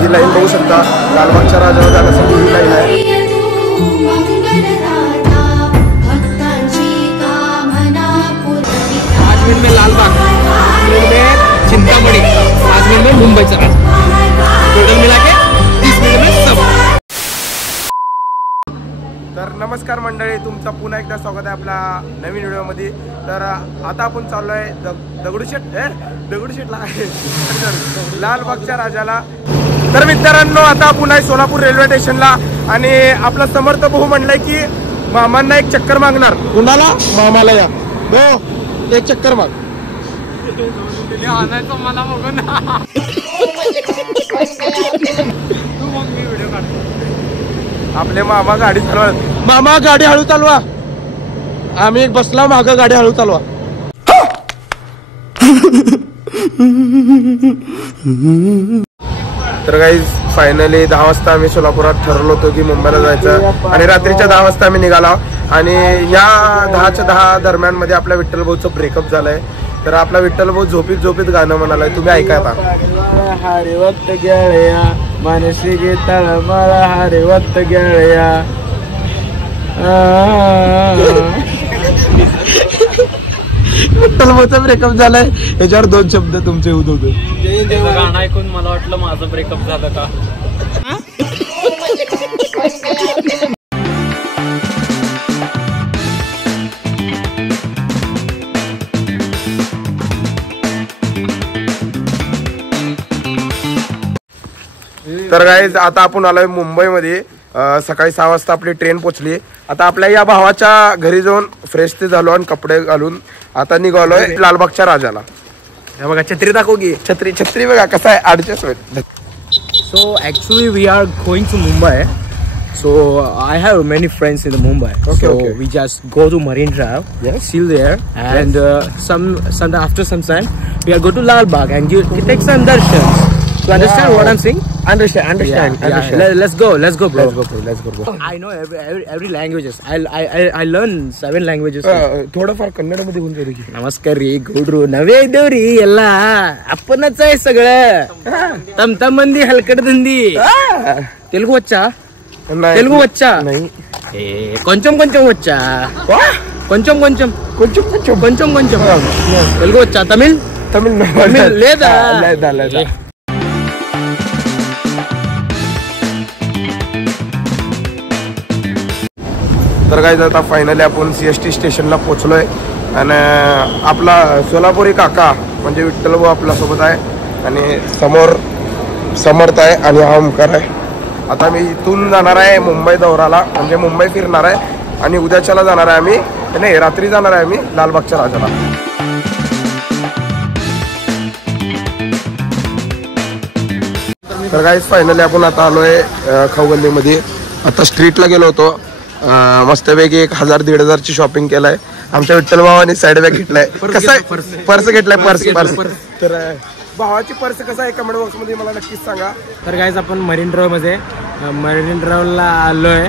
ही line बघू शकता, लालबागच्या राजाला जाण्यासाठी ही लाईन आहे. 5 मिनट में लालबाग, 5 मिनट में चिंतामणी, 5 मिनट में मुंबईचा राजा, टोटल मिला के 30 मिनट में सब. तर नमस्कार मंडळी, तुमचं पुन्हा एकदा स्वागत आहे आपल्या नवीन व्हिडिओमध्ये. तर आता आपण चाललो आहे दगडूशेठला लालबागच्या राजाला. तर मित्रांनो, आता आपण आहे सोलापूर रेल्वे स्टेशनला आणि आपला समर्थ भाऊ म्हणलाय की मामांना एक चक्कर मागणार. कुणाला? मामाला. या हो, एक चक्कर माग. आणायचं मला बघून आपले मामा गाडी चालवा. मामा गाडी हळू चालवा. आम्ही एक बसला माग, गाडी हळू चालवा. तर गाईज फायनली 10 वाजता आम्ही सोलापुरात ठरवलं होतो की मुंबईला जायचं आणि रात्रीच्या 10 वाजता आम्ही निघालो. आणि या 10च्या 10 दरम्यान मध्ये आपल्या विठ्ठल भाऊचं ब्रेकअप झालंय. तर आपला विठ्ठल भाऊ झोपीत झोपीत गाणं म्हणालाय, तुम्ही ऐका आता. हरिवत गेळया मानसी गीताळ मला हरिवत गेळया. विठ्ठल भाऊचा ब्रेकअप झालाय, याच्यावर 2 शब्द तुमचे होत होते. गाणं ऐकून मला वाटलं माझं ब्रेकअप झालं का. तर गाईज आता आपण आलोय मुंबईमध्ये. सकाळी 6 वाजता आपली ट्रेन पोहोचली. आता आपल्या या भावाच्या घरी जाऊन फ्रेश ते झालो आणि कपडे घालून आता निघालोय लालबागच्या राजाला. हे बघा, छत्री दाखव की. छत्री बघा कसा आहे, adjust. So actually we are going to Mumbai. So I have many friends in Mumbai. Okay, so okay. we just go to Marine Drive, chill there, and after some time we are go to Lal Bagh and take some darshans. You understand what I'm saying? Understand. Yeah. Let's go, bro. Let's go. I know every languages. I learn 7 languages. थोडंफार कन्नड मध्ये होऊन जाईल. नमस्कार री गौड्रू नवे देवरी ಎಲ್ಲ आपणच आहे सगळं. तमतम मंदी हलकट धंदी. తెలుగు వచ్చా? తెలుగు వచ్చా? కొంచెం వచ్చా? కొంచెం తెలుగు వచ్చా? తమిళ్ లేదా? तर काय आता फायनली आपण CST स्टेशनला पोहोचलोय आणि आपला सोलापुरी काका म्हणजे विठ्ठल भाऊ आपल्या सोबत आहे आणि समोर समर्थ आहे आणि हा ओमकार आहे. आता मी इथून जाणार आहे मुंबई दौराला, म्हणजे मुंबई फिरणार आहे आणि उद्याच्याला जाणार आहे आम्ही, नाही रात्री जाणार आहे आम्ही लालबागच्या राजाला. तर गाईज फायनली आपण आता आलोय खाऊगल्लीमध्ये. आता स्ट्रीटला गेलो होतो, मस्तपैकी 1000-1500 ची शॉपिंग केलाय. आमच्या विठ्ठल भावाने साईड बॅग घेतलाय. कसं आहे? पर्स घेतलाय. पर्स. तर भावाची पर्स कसं आहे कमेंट बॉक्स मध्ये मला नक्कीच सांगा. तर गाईज आपण मरीन ड्राइव्ह मध्ये मरीन ड्राइव्हला आलोय.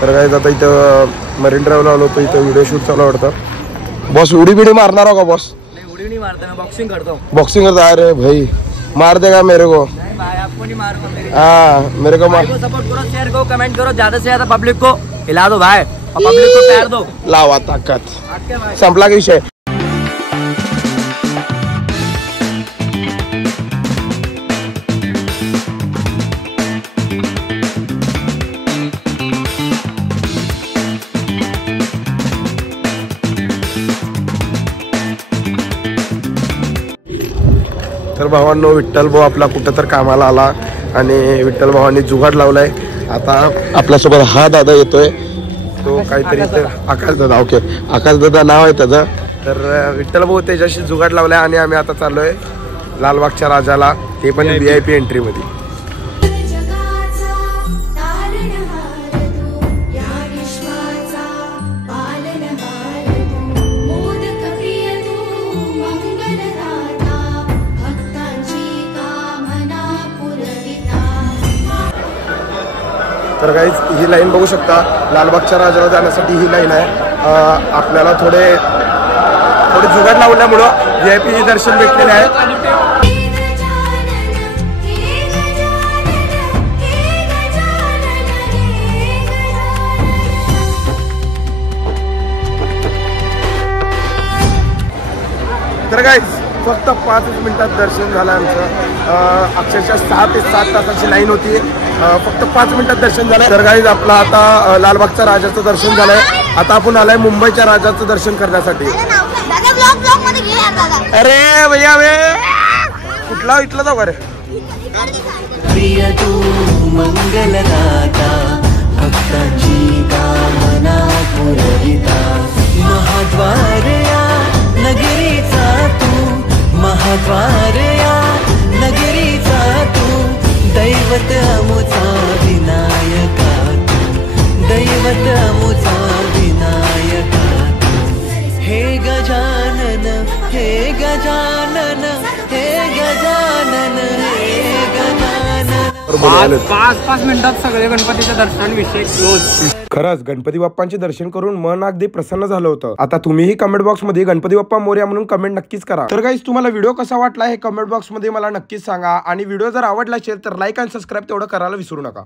तर गाईज आता इथं मरीन ड्राइव्हला आलो होतो, इथं व्हिडिओ शूट चालू वाटतं. बॉस उडी बिडी मारना होगा बॉस? नहीं, उड़ी नहीं मारता, मैं बॉक्सिंग करता हूँ. बॉक्सिंग करता? अरे भाई मार देगा मेरे को. नहीं भाई, आपको नहीं मारूंगा. मेरे को मार. सपोर्ट करो, शेयर करो, कमेंट करो, ज्यादा से ज्यादा पब्लिक को हिला दो भाई, और पब्लिक को प्यार दो. लावा ताकद. संपला की विषय. तर भावांनो, विठ्ठल भाऊ आपला कुठं तर कामाला आला आणि विठ्ठल भावांनी जुगाड लावलाय. आता आपल्यासोबत हा दादा येतोय, तो काहीतरी आकाश दादा. ओके, आकाश दादा नाव आहे त्याचं. तर विठ्ठल भाऊ त्याच्याशी जुगाड लावलाय आणि आम्ही आता चाललोय लालबागच्या राजाला, ते पण VIP एंट्री मध्ये. तर गाईज ही लाईन बघू शकता, लालबागच्या राजाला जाण्यासाठी ही लाईन आहे. आपल्याला थोडे जुगाड लावल्यामुळं VIP दर्शन भेटलेले आहे. तर गाईज फक्त 5 मिनिटात दर्शन झालं आमचं. अक्षरशः 6 ते 7 तासाची लाईन होती, फक्त 5 मिनिटात दर्शन झालं. तर गाईज आपला आता लालबागच्या राजाचं दर्शन झालंय. आता आपण आलाय मुंबईच्या राजाचं दर्शन करण्यासाठी. अरे भैया कुठला इथला जाऊ का रे? प्रिय तू मंगलदाता, भक्तांची कामना पुरविता, महाद्वार या नगरीचा तू, महाद्वार या नगरीचा तू, दैवत अमुचा विनायका तू, दैवत अमुचा विनायका तू. हे गजानन, हे गजानन, हे गजानन, हे गजानन. 5 मिनिटात सगळे गणपतीचं दर्शन विषय क्लोज. खरंच गणपती बाप्पांचे दर्शन करून मन अगदी प्रसन्न झालं होतं. आता तुम्हीही कमेंट बॉक्स मध्ये गणपती बाप्पा मोरया म्हणून कमेंट नक्कीच करा. तर गाईज तुम्हाला व्हिडिओ कसा वाटला हे कमेंट बॉक्स मध्ये मला नक्कीच सांगा. आणि व्हिडिओ जर आवडला असेल तर लाईक आणि सबस्क्राईब तेवढं करायला विसरू नका.